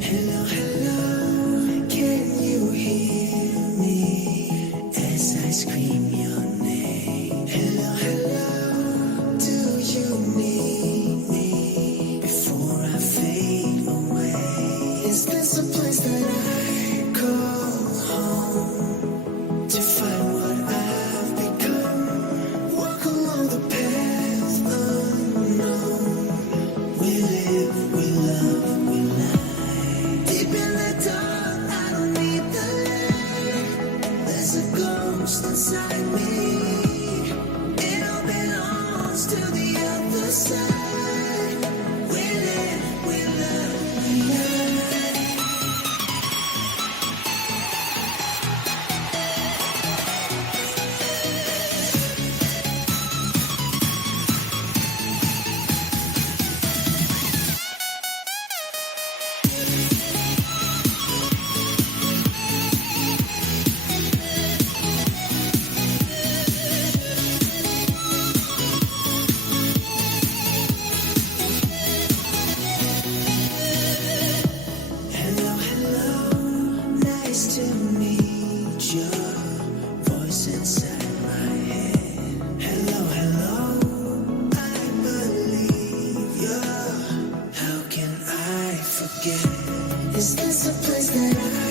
Hello, hello, can you hear me as I scream your name? Hello, hello, do you need me before I fade away? Is this a place that I call home to find what I've become? Walk along the path unknown. We live, we love, we lie. Deep in the dark, I don't need the light. There's a ghost inside me. It all belongs to the other side. We live, we love, we lie. Hello, hello, nice to meet you. Voice inside my head. Hello, hello, I believe you. How can I forget? Is this a place that I